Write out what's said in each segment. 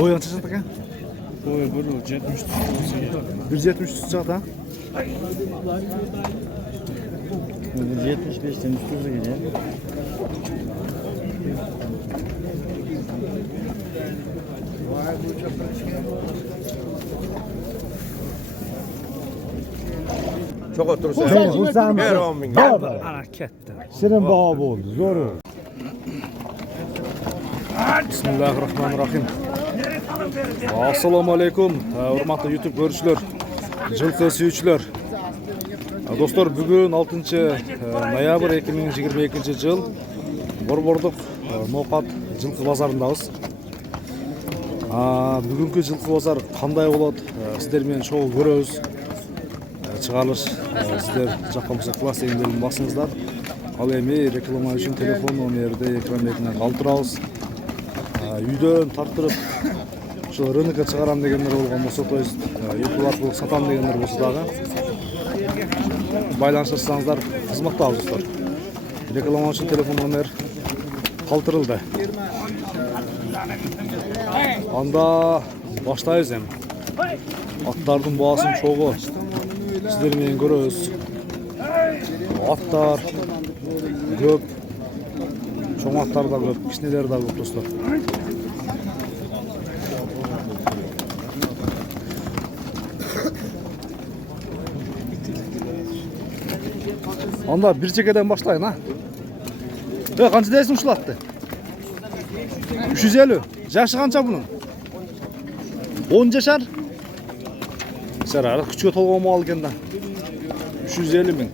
Boyu qancha chiqdi aka? Boyu 1.70 1.70 chiqdi ha? 1.75'ten üstüne geliyor. Çok otursa. Xursandmiz. Ber 10 bin. Ana ketdi. Shirin baho bo'ldi, zo'r. Bismillahirrahmanirrahim. Assalomu alaykum, hurmatli YouTube ko'ruvchilar, жылқы suyuvchilar. Do'stlar, bugun 6-noyabr 2022-yil Борбордук Ноқат жылқы базарындабыз. Бүгүнкү жылқы базар кандай болот? Сиздер менен шоу көрөбүз. Чыгарылыш сиздер жакка болсо класс дегендерди басыңыздар. Ал эми реклама үчүн телефон номерди экран бетине калтырабыз. Үйдөн тартырып ошо рынокко чыгарам дегендер болгон болсо, то есть YouTube аркылуу сатам дегендер болсо дагы байланышсаңыздар кызматтабыз достор. Реклама үчүн телефон номер калтырылды. Анда баштайбыз эми. Аттардын баасын чогуу сиздер менен көрөбүз. Аттар көп, чоң аттар да көп, кичинелер да көп достор. Анда bir çekeden başlayın ha. Qancha deysiz uşulatdı? 350. Yaşı qancha bunun? 10 yaşar. Sararı küçük tolg'on mol ekanda. 350 ming.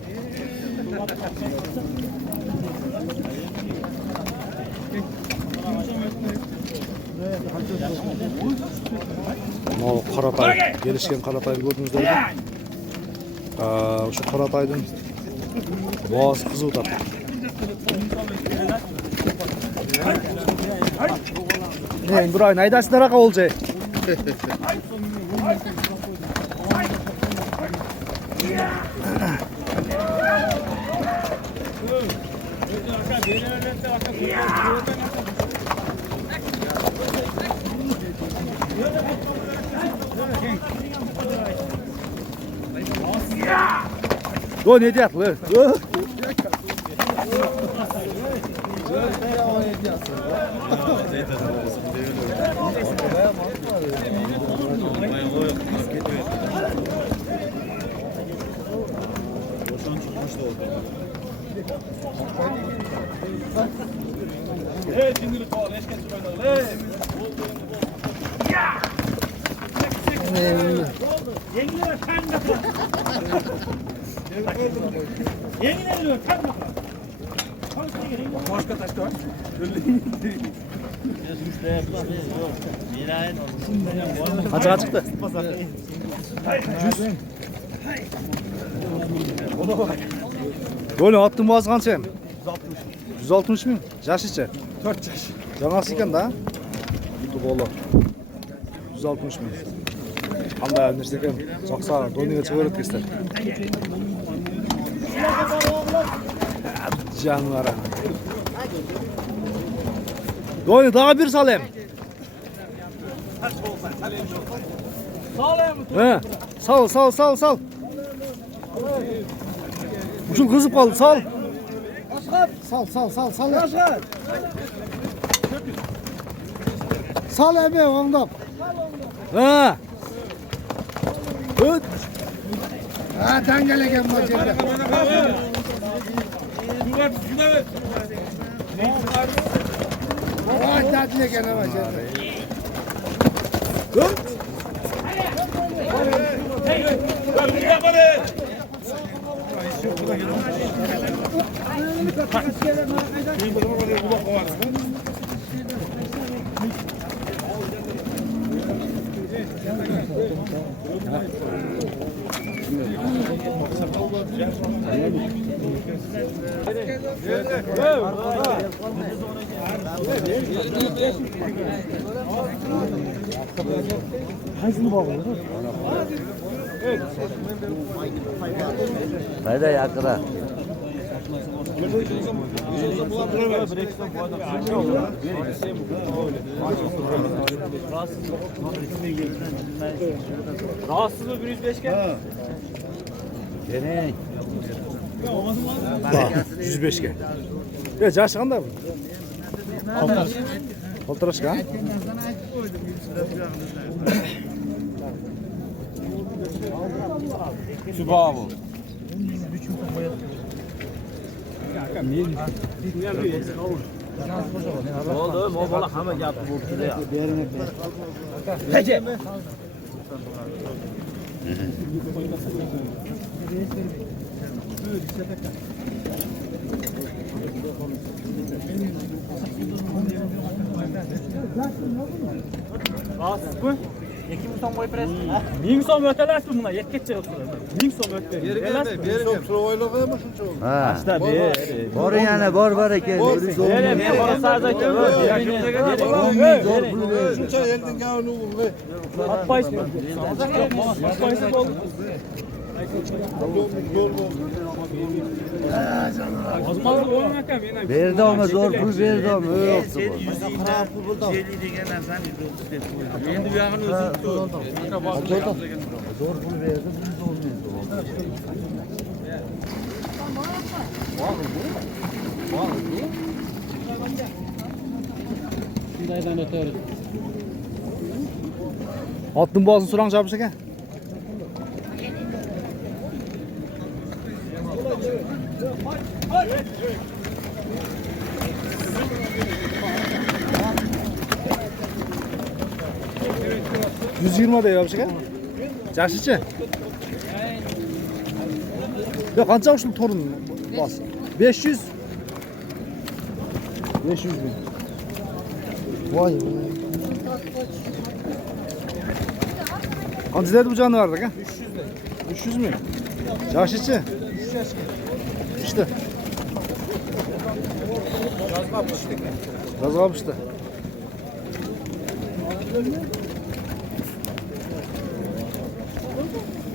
Mol Qaratay, gelişken Qaratay'ı gördünüzdür. Şu Qaratay'dın boğaz kızı utar. Ne, Buray, naydasın raka olacak? O ne diyor lan? Kaça çıktı? 100. Böyle attın boğaz kança hem? 160 mı? Yaş içe? 4 yaş. Canası iken da? Tutu bolu. 160 mı? Anda nersiken? Çoksa doynuga çıkıp kestir. Canlara. Doynu daha bir salem. He, sal. Uçun kızıp kaldı, sal. Sal. Sal ebe ondap. He. Öt. Ha tangelegen bacıda. Vay tatlegen bacıda. Öt. Hayda yakıra. Rahatsız mı 105 gel? Deney. Bak 105 ge. Ya yaşan da bu. Kolturaşka. Sübha bu. Oldu mu bala hamma gapni bo'ldi ya. Rahatsız mı? 2000 so'm qo'yib berasiz. 1000 so'm o'talasizmi buna? Yetkazcha o'tadi. 1000 so'm o'tadi. Ha. Asta ber. Bor yana bor aka. Men qora sarz aytaman. Shuncha eldan gavni o'g'li. Atpaysizmi? Atpaysiz bo'ldi. Ozmaz o'yin aka men. Berdi ama zor pul berdi ama öyle yoktu bu. degan narsani deb qo'ydim. Endi bu yog'ini o'zing tut. Zor pul verdi, biz olmayız. Shundaydan o'tadi. Otning boğazını so'rang chapish aka. %20 deyish aka. Yaxshichi? Ya qancha ushul torun bos? 500. 500 bin. Vay be. Qancha dedi bu jonivorni aka? 300 mi? Yaxshichi? 3 yaşga. İşte. Gazga pishdi.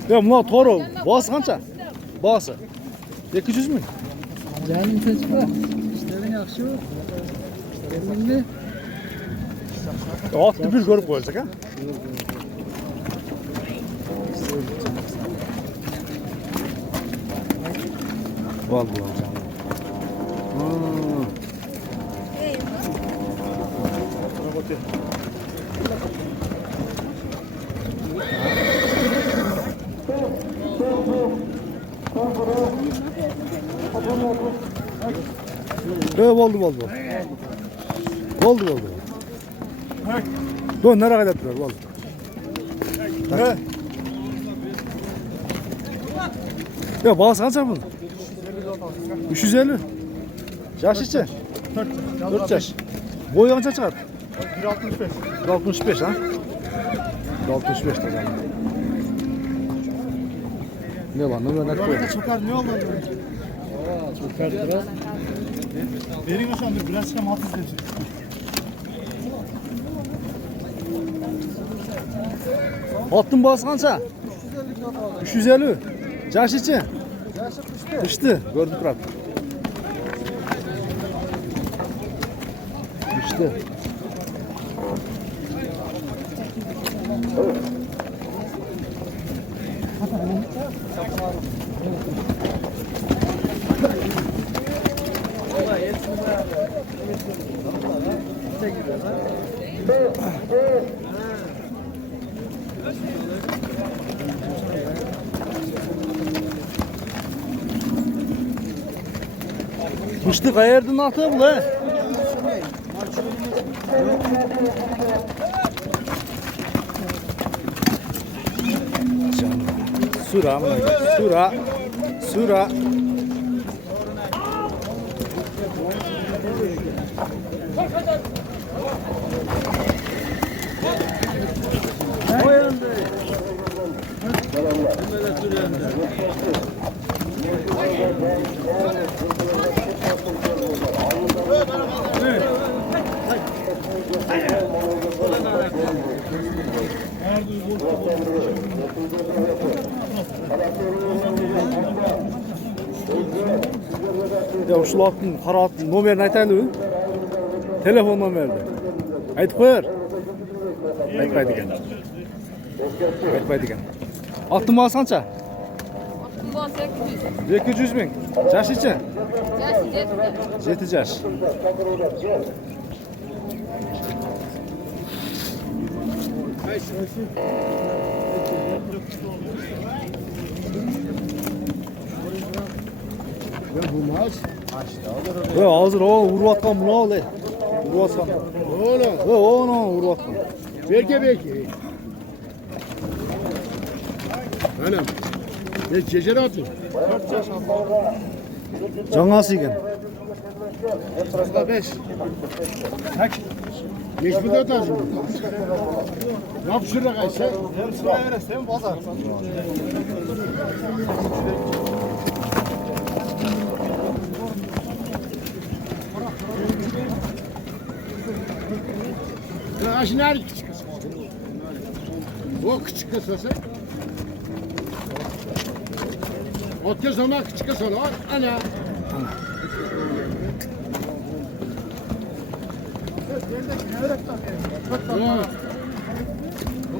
Ya buna to'g'ri, bosi qancha? Bosi 200 ming. Canım çocuklar. İşlerin yaxshi. Endi Otni bir ko'rib qo'ysak ha. Bo'ldi. Bo'ldi. Bo'ldi. Dön nereye kadar yaptılar vallahi. Ya bağısı kaç bunun? 350. Yaş içi? 4 yaş. Boyu kaça çıkar? 1.65. 1.65 ha? 1.65 de yani. Ne var? Ne var? çokar ne oldu? Çokar biraz. Verin hocam biraz çıkam hafif izlesin. Otun bağısı kaça? 350. Yaş içi? Yaşı pişti. Gördük bırak. Pişti. Pişti kayırdın altı bu la. Sura mı? Sura. Ya şu atın, kara atın numaranı aytaylı mı? Telefon numaranı. Aytıp koyar. Aytmaydi ekan. Aytmaydi ekan. Otni mosi qancha? Bu 800. 200 ming. Jashichi? Yaşı 7. 7 yaş. Bu maç. Yo, hozir o urayotgan buni ol. Urayotgan. Oğlum. Ono urayotgan. Belki. Anam. Ne gece atın? Jangasi ekan. 5. Geç mi de atarsın? Yap şuraya kaysa. Hem sıraya verirsin hem pazar. Aşı nerede küçük kız? O küçük kızası. Otya zaman küçük kız olur. Ana.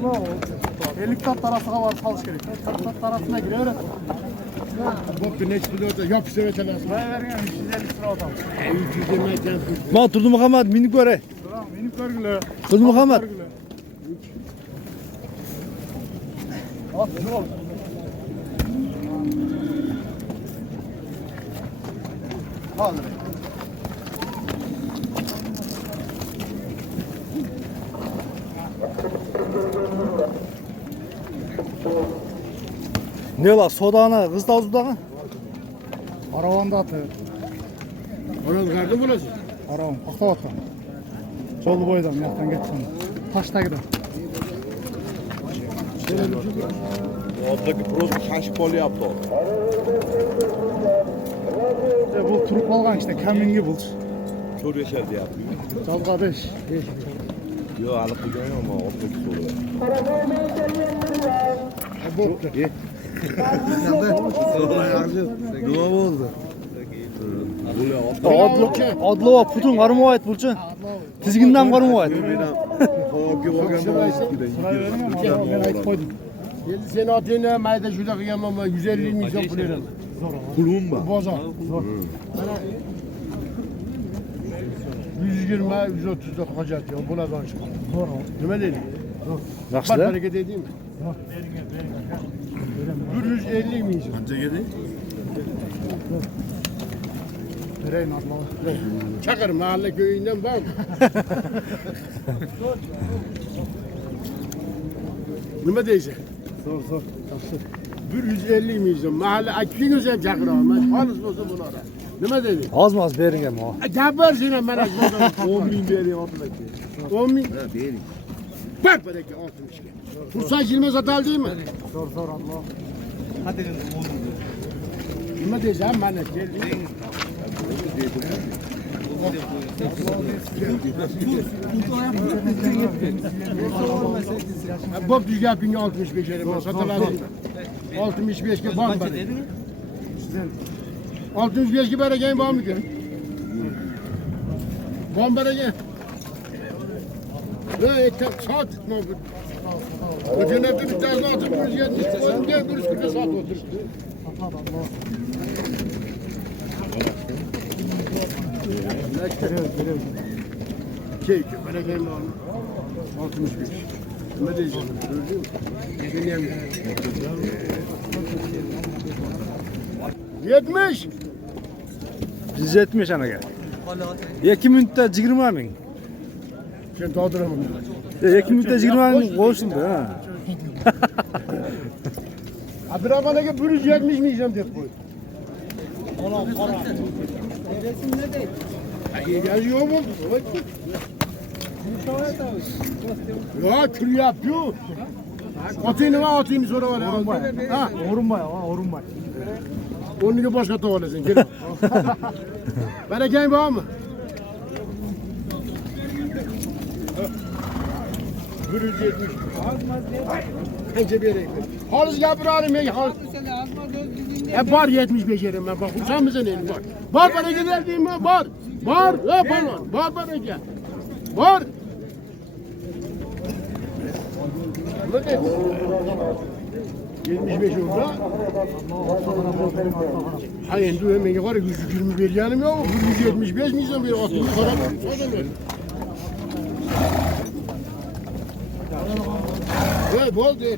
Ulan o 50 kat tarafına var çalış gerek. 40 kat tarafına gir öğret. Bu güneş biliyorsa yap işte vetelersin. Buraya vergen 150 lira adam. 120 Ma Turdi Muhammed minib ko'ray. Tamam benim görgülü. Turdi Muhammed. At yol. Al. Ne ola sodani qiz tavzudag'i? Aravanda atı. Onun kardı burası. Aravam. Aktavattan. Yolu boydan yaktan geçsin. Taştaki'den. Oradaki prost kaç pol yaptı o? Bu turup olgan işte kemingi bul. Çok yaşardı yapıyor. Çalga 5. Yok alıp gidiyor ama oradaki soru. Sonra yarışı. Dua oldu. Odlova putun qarmoyat bulchi. Tizgindan qarmoyat. Sırayı vermem ama ben ait koydum. Sen atına mayda şurada kıyamam 150 milyon pul verin. Kulum mu? Bozar. Zor. 120, 130 da kaçacak ya. Buna da çıkar. Zor. Nime dedi? Bak Yaxshi da. hareket edeyim mi? 150 miyiz? Anca yedi. Vereyim Allah'a. Çakır mahalle köyünden bak. Nime diyecek? Zor. 150 miyiz? Mahalle akın güzel çakır ama. Halis olsa bunu ara. Nime dedi? Ozmoz bering ham o. Gapar seni merak etme. 10 bin vereyim 10 bin. Evet değil. Ver bereki 60 ki. Fırsat girmez atal değil mi? Zor Allah. Nime diyeceğim ben de. Bob düzgün yapınca 65 yerim. Satılan 65 ki bam bana. 65 ki bana gel bam ki. Bam bana gel. Ne saat tutma. O cennette bir tane atın bir yer. Gel bir sürü saat otur. Şey, bana gel bam. 65. Ne diyeceğim? Gördün mü? 70. 170 anaga. 2 minutda 20 ming. Sen dolduramam. 2 minutda 20 ming qo'shindi ha. Abdurrahman'a 170 mi yiyeceğim diye koy. Yazıyor mu? Ya kül yapıyor. Atayım mı atayım sonra var. Ha, Orunbay. onun gibi başka tavalasın. Gel. Bana gel var mı? 170. Bence bir yere. Halis yapırarım ya. Hep var 75 yerim ben bak. Sen misin elim bak. Var bana gider diyeyim mi? Var. Var. Var bana gel. Var. 75 oldu. Hayır, dur hemen yukarı 120 bir yanım yok mu? 175 milyon bir 60 para. Hey, bol değil.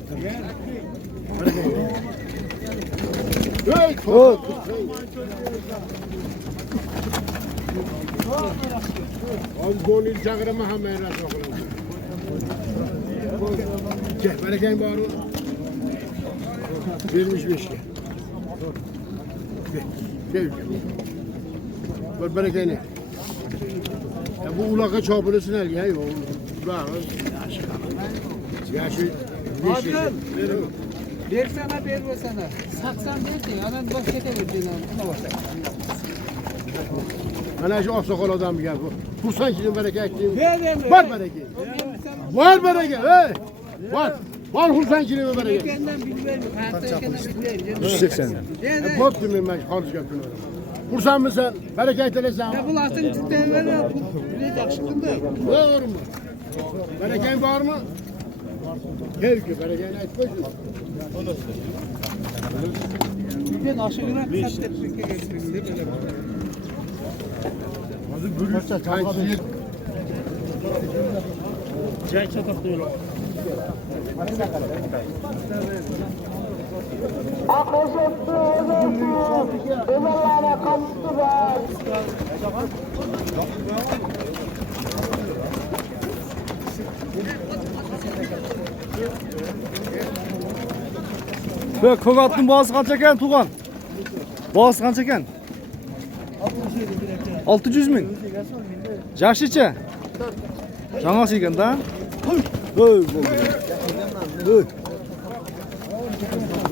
Hey, çok. Abi gol il çağırma hemen razı olun. Gel, berekeyim bari. 25 gel. Gel. Ver berekeyini. Ya bu ulaka çapılısın el ya. Ulaka. Ya şu. Adnan, ver sana, ver sana. Saksan değil ki, adam boş kete verdiğin buna bak. Ana şu oksakol adam gel bu. Kursan şimdi bereket. Ver. Var bereket. Var bereket. Hey. Var. Var kursan şimdi bereket. Kendinden bilmem, hayatta kendinden bilmem. 180. Bot demin ben kalış yaptım. Kursan mı sen? Bereket ele sen. Ya bu lastik tütten ver ya, bu ne yakışıklı. Ne var mı? Bereketin var mı? Gel ki bereketin etmez mi? Ben aşırına kısa tepkike geçtim. Hadi bürüyse kaçıyı. Cay çatak değil o. Ve Kogat'ın boğazı kaç eken Tuğan? Boğazı kaç eken? 600 bin. Yaşlıca. Жаңасы екен да?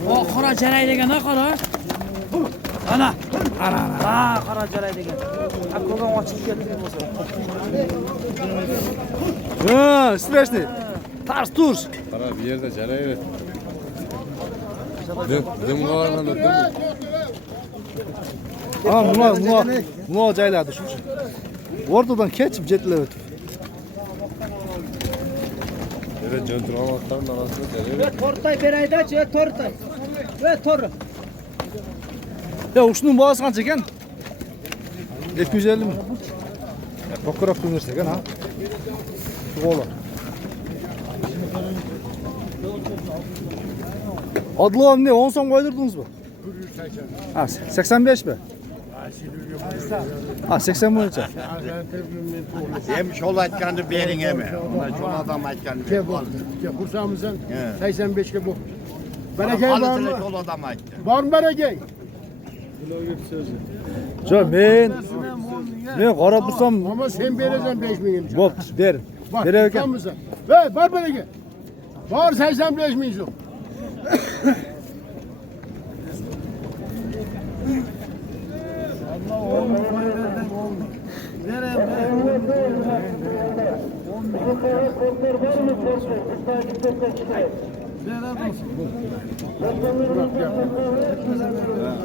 O qora jaray degan ha qora. Ana. Ha, qora jaray degan. Ha, ko'gan ochib ketdi bo'lsa. Ha, streshni. Tars turs. Qara bu yerda jarayver. Dim qo'rganda dim. Ha, buna joyladi shu. O'rtadan keçib jetlab o'tib. Böyle jöntirganlarning orasida jarayver. Tortay berayda-chi, tortay. Ve tor. Ya ushning boğazı qancha ekan? 250 mi? Kattaroq ko'rsa ekan ha. To'g'ri. Adlon ne 10 so'm qo'ydirdingizmi? Ha, 85 mi? Ha, 80 bo'yicha. Hem şol aytganды bering emi. Şol adam aytganды. Gel bak. Gel kursan mı sen? 85'e bu. Bereketin var mı? Şol adam aytdı. Var mı bereketin? Jo, men qarab tursam, Ama sen vereceksin 5 milyon. bo'pti, ber. Bak, Berer kursan ekan. mı sen? Ve var bereket. Var 85 milyon.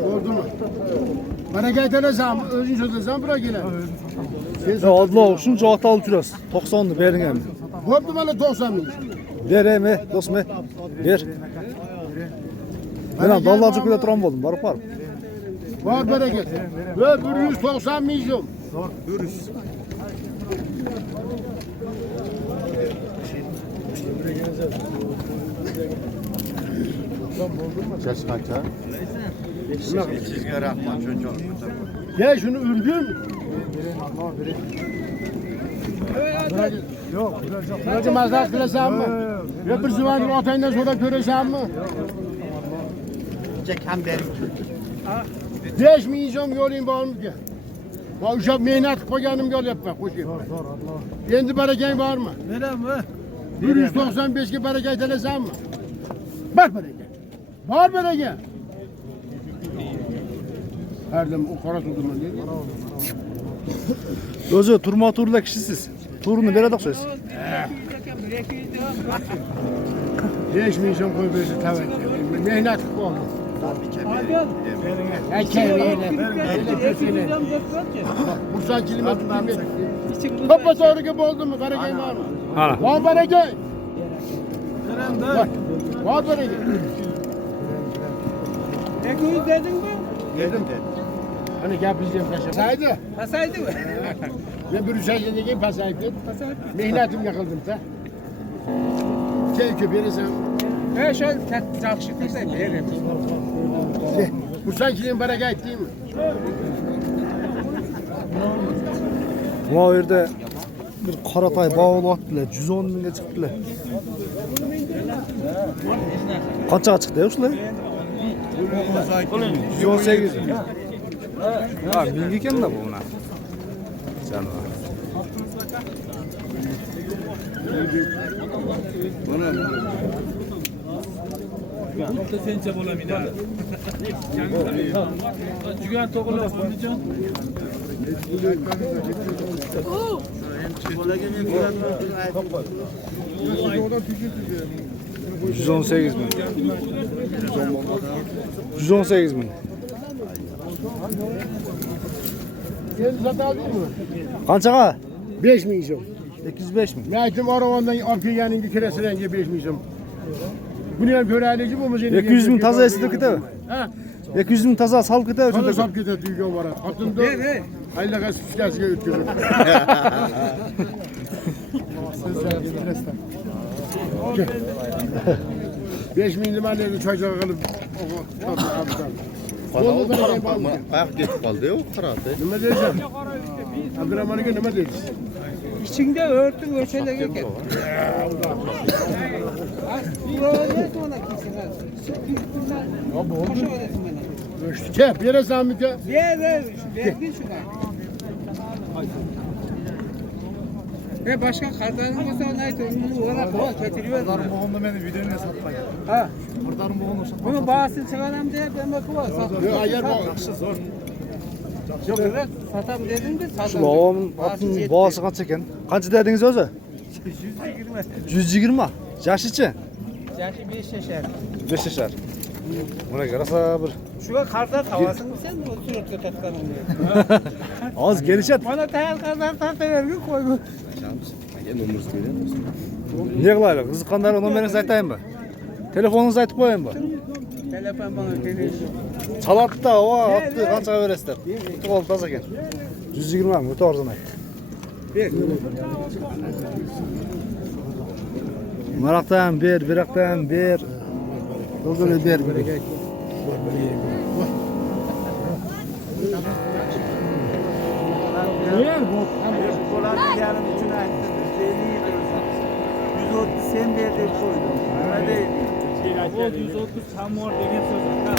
Oldu mu? Bereket ele zam, özün sözü zam bırak yine. Ya Adlo, shuncha ot olib turasiz. 90ni bering ham. Koptu bana 90 milyon. Bereme, do'stmi? Ber. Men ham dollarchi kuyda turan bo'ldim, borib borib. Var bereket. Ve 190 milyon. Kaç kaça? Sizge rahmat çocuk. Gel şunu ürgün. Yok. Bırakın mazdak kılasam mı? Ya bir zıvanın otayından sonra göreceğim mi? Çek hem bering. 5 milyon yolayım bağımı ki. Bu uşak mehnat koyanım yol yapma. Koşayım. Kendi bereketin var mı? Verem mi? 195'ki bereket elesem mi? Var bereket. Var bereket. Her dem o kara tutduğum ne diyor? O'zi turma turla kishisiz. Turni beradi o'xshaysiz. 5 milyon koy verdi tabii. Mehnat oldu. Bursa kilime tuttum. Topa doğru gibi oldu mu? Bereket var mı? Ana. Var bereket. Var parayı. 200 dedin mi? Dedim. Hani gel bizden peşe. Saydı. Pasaydı mı? Ben bir üçe gideyim pasaydı. Mehnetim yakıldım da. Gel köpeğini sen. He şöyle çalışıklıkla veririm. Bu sanki bana gayet değil mi? Bu yerde bir Karatay bağlı attılar. 110 binge çıktılar. Kaçağa çıktı ya şular? 118 bin. Ha, bilgiken de bu buna. Canım. $118 bin. 118 bin. Sen zaten aldın mı? Kaçağa? 5 milyon. 805 mi? Ne ettim arabandan Afya'nın bir kere sırayınca 5 milyon. Bu ne körelici bu mu senin? 200 bin taza esti kıta mı? Ha? 200 bin taza sal kıta Sana mı? sap gider düğün var. Hattında. Ver. Hayırlı gaz süslersiye ötüyorum. Beş milyon nerede çocuğa kalıp Ayak geçip kaldı ya o karate. ne diyeceğim? Abdurrahman'a ne diyeceğiz? İçinde örtün ölçele gel. Buraya sonra kesin. Ya bu oldu. Kep yere samike. Ver. Verdin şuna. Ve başka kartların olsa neydi? Onu olarak kova getiriyor. Kurtarın boğunda beni videoya satma gel. Ha. Kurtarın boğunda satma. Bunun bağısını çıkaram diye ben de kova satıyorum. Ayar bak. Yok öyle satam dedim de satam. Şu babamın atın boğası kaç çeken? Kaç dediniz özü? 120. Yaş için? Yaşı 5 yaşar. 5 yaşar. Buna göre sabır. Şuna kartal havasını sen mi oturup götetlerim diye. Az gelişet. Bana tayal kartal tahta vergi koydu. Ne kılayla? Kızı kandarı numarası aytayım mı? Telefonunuzu aytıp koyayım mı? Telefon bana veriyor. Çalattı da o attı kançaga veresizler. Tutup oldu taza eken. 120 mi? Öte orzanay. Maraktan bir, biraktan bir. Dolgulu bir. Yarın için ayette sen de koydum. Öyle O 130 tam var деген söz. Ha.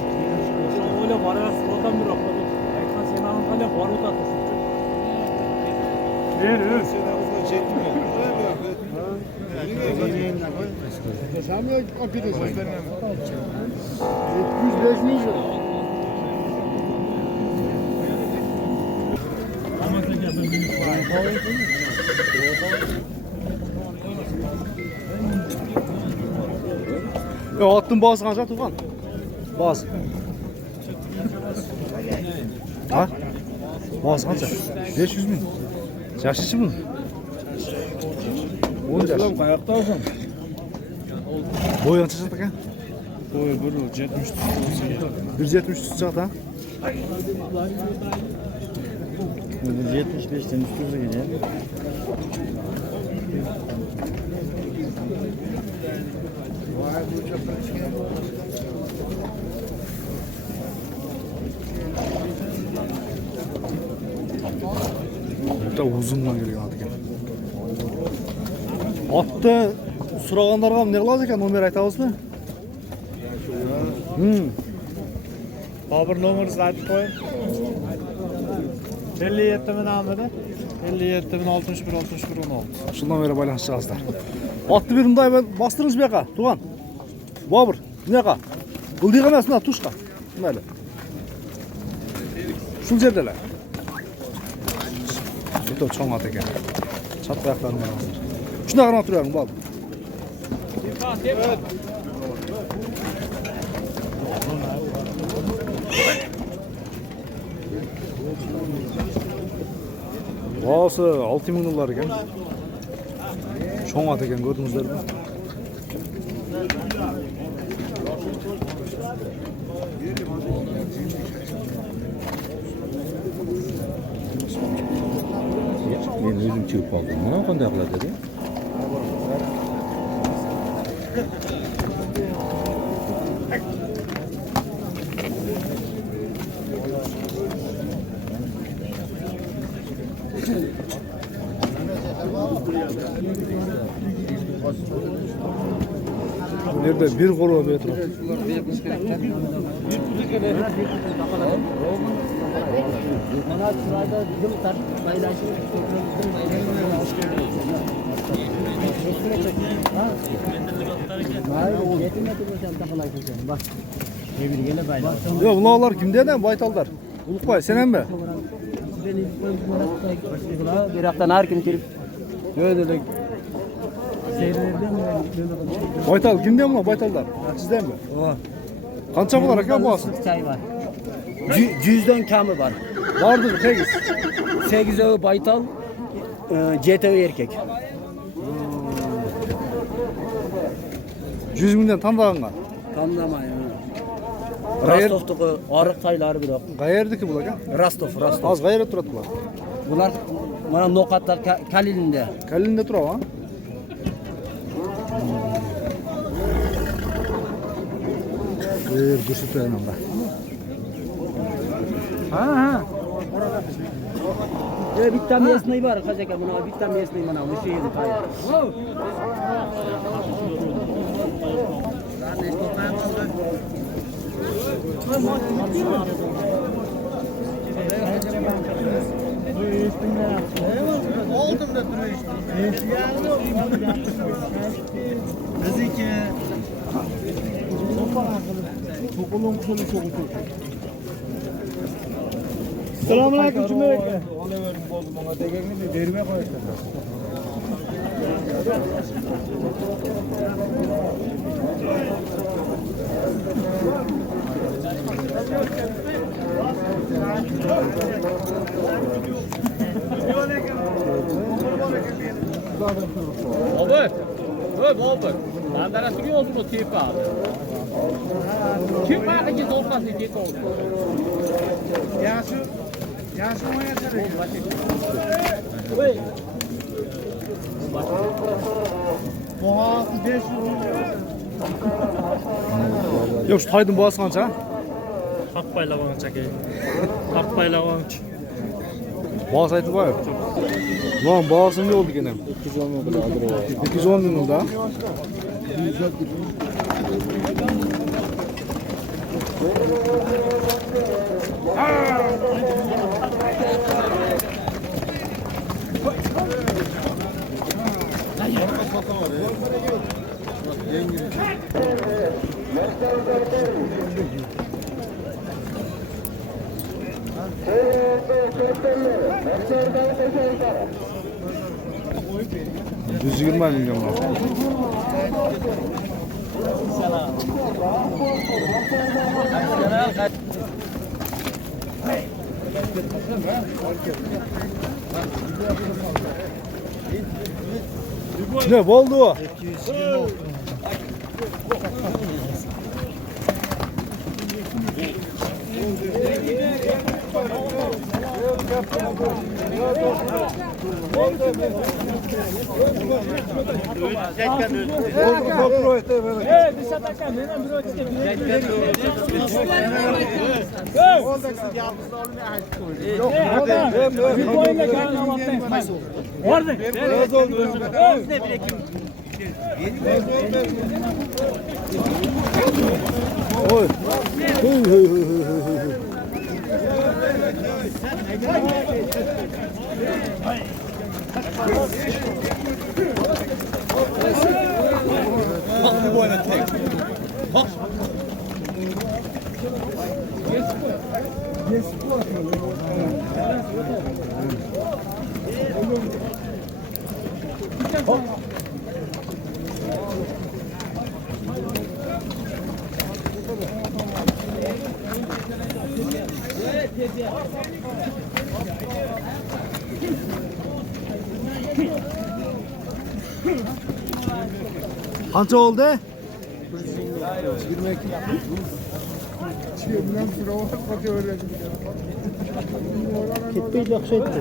Öyle barası otan bir okla. Aytkan sen alın kale var otasın. Ver. Samike o pide. 705 milyon. Ya attın bazı kanca Tufan. Bazı. Ha? Bazı kanca. 500 bin. Yaş içi bunun. 10 yaş. Ulan kayakta olsun. Boyu ança çatak ha? Boyu 1.70 1.70 tutacak ha? 75'ten üstüne gidiyor. Bu da uzundan geliyor at ekan. Atты suraganlarga ne kılaz ekan? Nomer aytabızmı? Babur numarası aytib qo'y. 57 min amidi. 57 min 61 61 16. Şundan beri baylanış çıgasızlar. Atты bir mınдай bastırыңыз bu yaka, Tuğan. Babur, bu yaka. Bıldığı emas, mına tuşka. Mınдай. Şul жерdeler. Өтө чоң ат экен. Чат аяктарын барыңыздар. Шундай гана турарың, бал. Басы 6 мың доллар екен. Чоң ат екен, көрдіңіздер ме? Men o'zim chirib qoldim. Mana qanday qiladi? Nerede bir kolu bir etraf. Yok bunlar kimden baytallar? Ulukbay senen mi? Bir hafta her gün girip böyle Baytal kimden bunlar baytallar? Sizden mi? Kança olarak ya bu asıl? çay var. Cüzden kamı var. Vardır tekiz. 8 öğü baytal, CTÖ erkek. 100 mindən tanıdığınlar. Tanımayın. Gayet- Rostov'daki arık tayları bir o. Qayerdiki bular ka? Rostov. Az qayerda turadi bular? Bunlar mana Noqatda Kalilinde. Kalinde turadi ha? Ko'rsatayman da. Ha. Bitta mesni var hozirga buni bitta mesni mana bu şey yedi tayar. Oldum da duruyor işte. Biziki. Çokulun kusunu çok. Selamünaleyküm cümle. Bobur. Oy Bobur. Bandarasiga olsun o tepa. Kim var ki zorlasın tepa olsun. Yaşı mı yaşarıyor? Oy. Boğa 500. Yok şu taydın boğası kança? Hak paylavan çakay. Hak paylavan. Boğası aytı var. Lan boğası ne oldu gene? 210 bin oldu ha? Düz 20 milyon var. Ne oldu? Oy. Qancha oldu? Ketmeyi yaxshi etdi.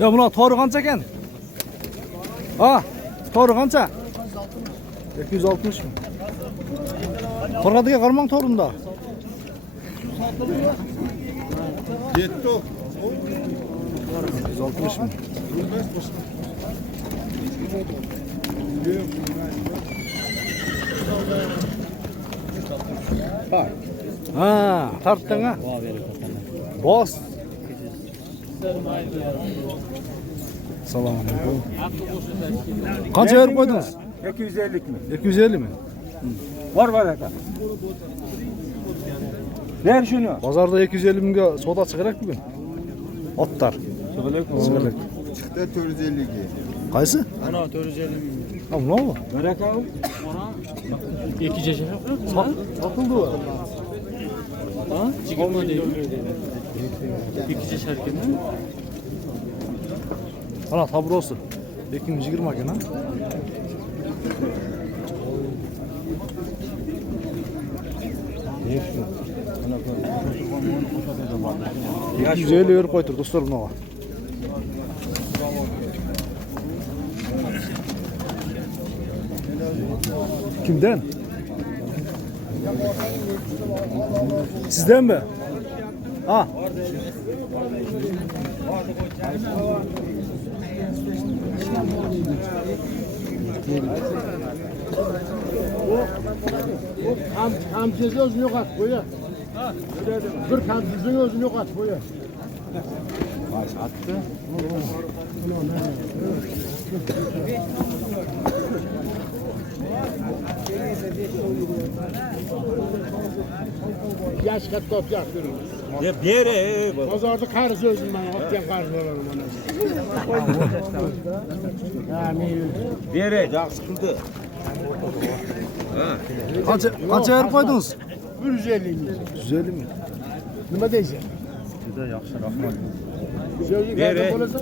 Ya buna to'g'ri qancha ekan? Ha, to'g'ri qancha? 260 mı? Toradiga qarmang to'g'rinda. Yetti o. 260 mı? Ha, tarttın ha. Boz. Selamünaleyküm. Kaça verip koydunuz? 250'lik mi? 250 mi? Var aka. Ver şunu. Pazarda 250 minge soda çıkarak bugün. Otlar. Çıkarak. Çıktı 450 ki. Kaysı? Ana 450 ming. Ha bu ne oldu? Ver aka. İki çeşit yok mu? Satıldı o. Ha? Çıkma değil. İki çeşit erken mi? Ana tabrosu. 220 makine. Ya 250 verip koydur dostlar buna. Kimden? Sizden mi? Ha. Kamçızın özünü yok at koya. Bir kamçızın özünü yok at koya. Yaş kat kopacak durun. Ya bir yere. Pazarda karız özüm ben, atyan karız olalım bana. Bir yere daha sıkıldı. Kaça verip koydunuz? 150 mi? 150 mi? Nima deysen? Juda yaxshi, rahmat. Sözü Ver, verdim olursa?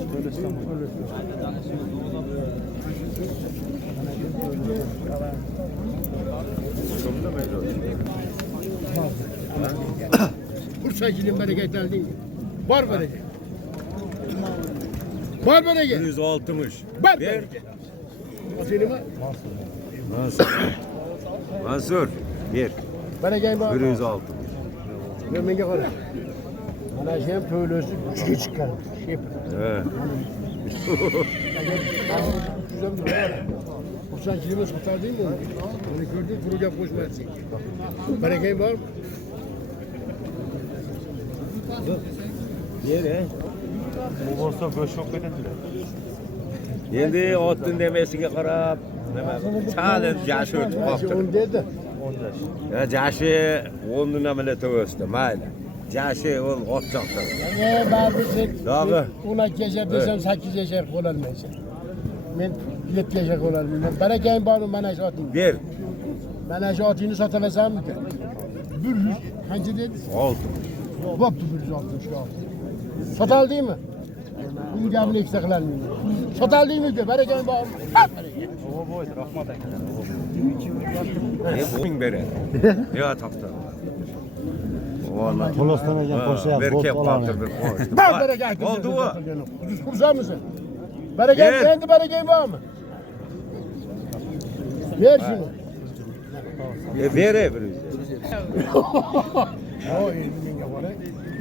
Bursa'cının bereketler değil mi? Var bereket. Var bereket. 160. Var bereket. Senin mi? Mansur. Bir. Bereket var. 160. Gömenge kadar. Bana şey pöylösü üçge çıkar. Şey. He. Bursan kilimiz tutar değil mi? Onu gördün kuruca koşmazsın. Bereket var mı? Yere. Bu olsa göç yok edendiler. Endi otun demesiga qarab, nima? Challenge yashi o'tib qolibdi. Onu dedi. Ya jashi 10 nima bilan to'g'risida, mayli. Jashi ol otchoqda. Baribir sen Dog'i. 12 yashar desam 8 yashar qololmaysan. Men 7 yashar qololmayman. Barakang bormi mana shu oting? Ber. Mana shu otingni sotalasammi? 100 qancha dedi? 6. Bo'pti 160 ga. Sotaldingmi? Bu gapni eksa qilolmayman. Sotaldingmi? Barakang bormi? Rahmat aka. Bu ming beradi. Yo to'xta. Vallahi. To'losdan ekan qo'shyapti. Bir kep qoldi bir qo'y. Barakang. Oldu bu. Xursandmisan? Barakang endi barakang bormi? Ver shuni. Bere bir.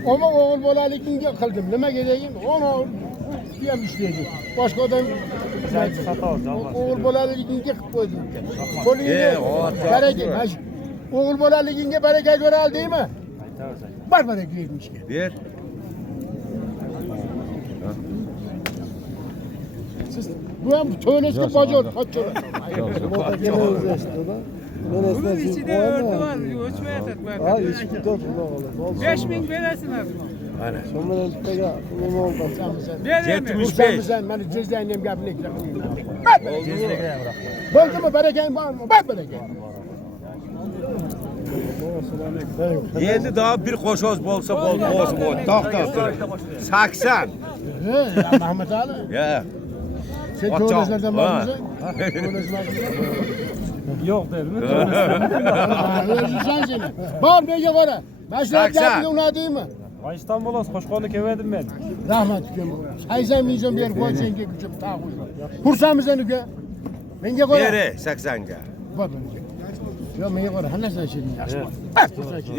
Ama oğul bolaligimga qildim. Nima kerakim? Ona ham ishlaydi. Boshqa odam oğul bolaligimga qilib qo'ydim. Qo'lingga baraka. Oğul bolaligimga baraka ko'ra oldingmi? Bar baraka yetmishga. Ber. Siz bu ham to'lashga bojor qochib. Bunun içinde ördü var, ölçmeye tatmak. 5000 veresin abi. Ana. Veremem. 75. Sen beni cüzdanım gapini ekleyin. Oldu mu berekayım var mı? Bak berekayım. Endi daha bir qo'shoz bo'lsa bo'ldi, o'zi bo'ldi. To'xta tur. 80. He, Mahmut Ali. Ya. Sen Atacağım. çoğulaşlardan Ha. var mısın? Yok derim. Sen seni. Var bege var. Ben şuna Saksan. geldim ona değil mi? Ben İstanbul'a hoşgörlü keverdim ben. Rahmet diyorum. Ayzen miyizem bir yer koy sen ki küçük ta koy. Kursam seni ki. Ben ge koy. Yere 80'ga. Var ben. Yo ben ge koy. Hangi sen şimdi?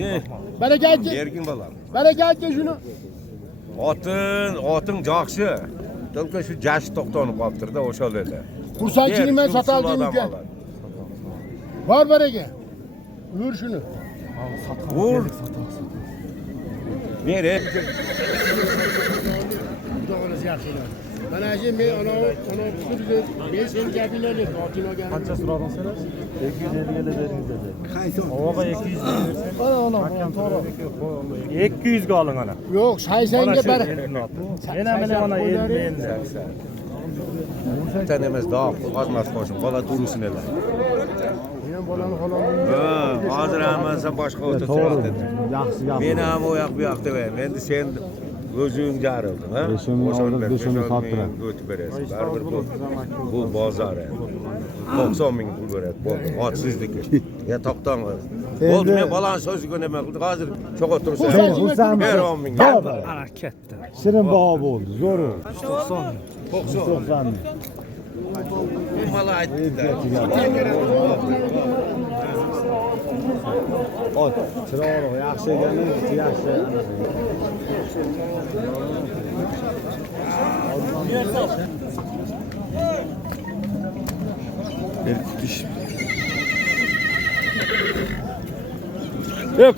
Ye. Bana gel ki. Erkin balam. Bana gel ki şunu. Oting жақсы. Только shu jashi to'xtanib qolibdi-da o'sha yerda. Kursan kini ben sataldım ki. Var berege. Vur şunu. Vur. Nere? Doğrusu yaxşılar. Bana şimdi ben ona tuturdu. Ben sen gebinelim. Tatile gel. Kaça suradın sen? 250 gele veriniz dedi. Ovaga 200 versen. Ana 200 ga alın ana. Yok say sen ge bana. Ben hemen ana 50. Sen emas daha azmas qo'shin. Bola turusin edi. Ben bolanı falan. Ha, hozir hammasi boshqa o'tiradi. Men ham u yoq bu yoqda emas. Endi sen o'zing jarilding, ha? O'tib berasiz. Baribir bu bozor. 90 ming pul beradi. Bo'ldi. Otsizlik. Ya to'xtang. Bo'ldi, men balani so'ziga nima qildim? Hozir cho'qa tursa. Ber 10 ming. Hareketli. Shirin baho bo'ldi, zo'r oldu. 90 ming. Bu mala aytdi-da. Ot, chiroq, yaxshi eganing, yaxshi.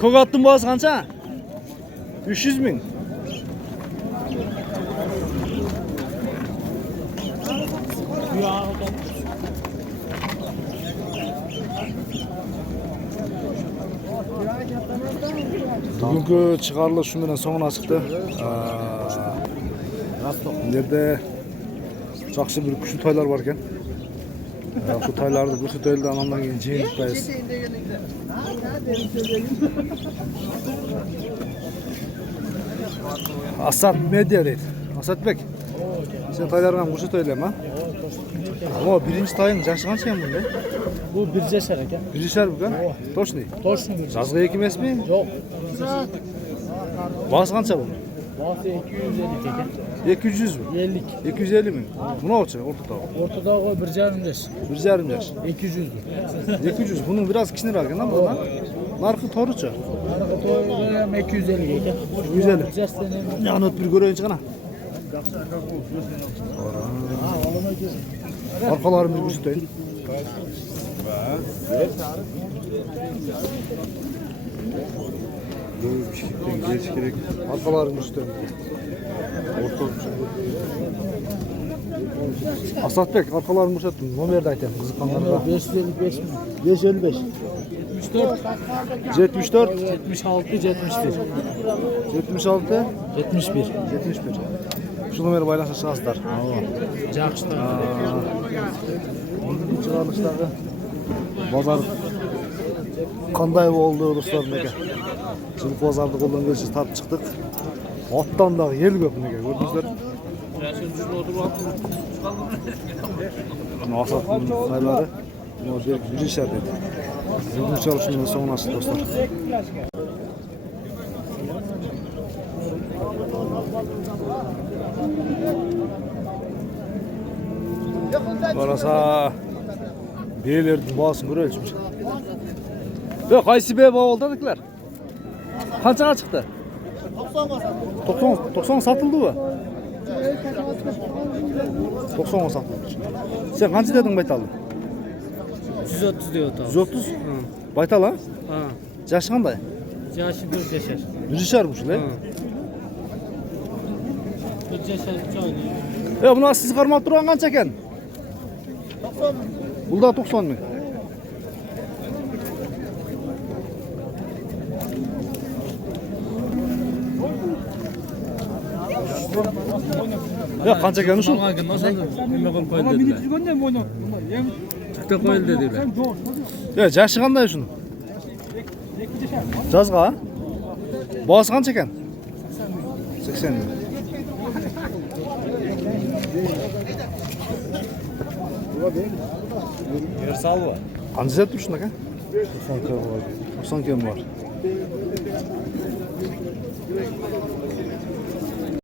Ko'k attın boğaz qancha? 300 ming. Bugünkü çıkarılış şu bilen soňuna çykdy. Nerede жақсы bir күçlü toylar var eken. Şu toylarda görseteldi anamdan keyin jeýin tutayız. Asat Medya deydi. Asatbek. Sen toylardan görsetelim ha? O birinci toyun jaşı kança ekan bunda? Bu bir ceşer eken. Birişer bu kan? Toşni. Toşsun bir. Жазғы ekim emas mi? Yok. Bası kança bu? Bazı 250 eken. 200 mü? 50. 250 mi? Bu ne olacak ortada? Ortada o 1,5 yaş. 1,5 yaş. 200. 200. Bunun biraz kiçini algan ama buna. Narkı toruça. Arada 250 eken. 250. Cesten Yani bir göreyince kana. Arkalarımız üstteyim. Arkalarımız üstteyim. Asatbek arkalarımı üstteyim. Nomerde aytayım kızıkkanlarda. 555 mi? 555. 74. 74. 76 71. 76. 71. 71. Şu numara baylansa şahıslar. Жақсы. Çıkarmışlarda. Bazar kanday oldu dostlar neke. Şimdi pazarda koldan gelişi tarıp çıktık. Attan da yel köp neke gördünüzler. Asatın sayıları. Bir işler dedi. Bugün çalışmanın sonrası dostlar. Barasa beylerдің басын көрелшіміз. Қайсы бе бауылдадықлар? Қаншаға шықты? 90 satıldı mı? 90'a satıldı. Sen қанша дедің байталы? 130 diyor tam. 130? Байтал ha? Ha. Жашы қандай? Yaşı 4 yaşar. Bir işler bu şule. 4 yaşar çoğunu. Buna siz qarmap turgan qancha ekan? 90 ming. Bulda 90 ming. Ya qancha ekan şu? Nima qilib qo'ydi dedilar. Chiqta qo'yildi dedilar. Ya jashi qanday shuni? Жазға? Boğaz qancha ekan? 80 ming. Qancha deyapti shunaqa? 90 kom bor.